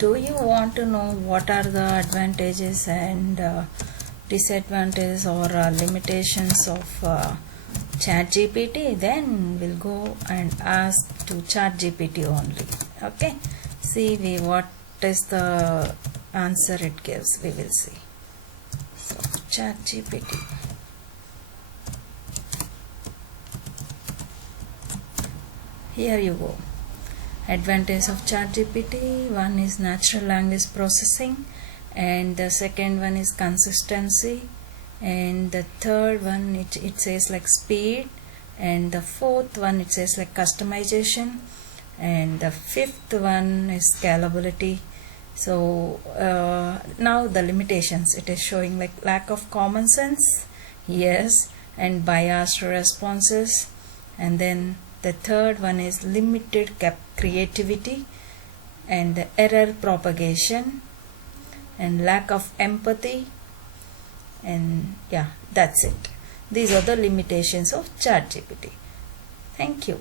Do you want to know what are the advantages and disadvantages or limitations of ChatGPT? Then we'll go and ask to ChatGPT only. Okay, see what is the answer it gives. We will see. So ChatGPT. Here you go. Advantage of ChatGPT: one is natural language processing, and the second one is consistency, and the third one it says like speed, and the fourth one it says like customization, and the fifth one is scalability. So now the limitations, it is showing like lack of common sense, yes, and biased responses, and then the third one is limited creativity, and the error propagation, and lack of empathy, and yeah, that's it. These are the limitations of ChatGPT. Thank you.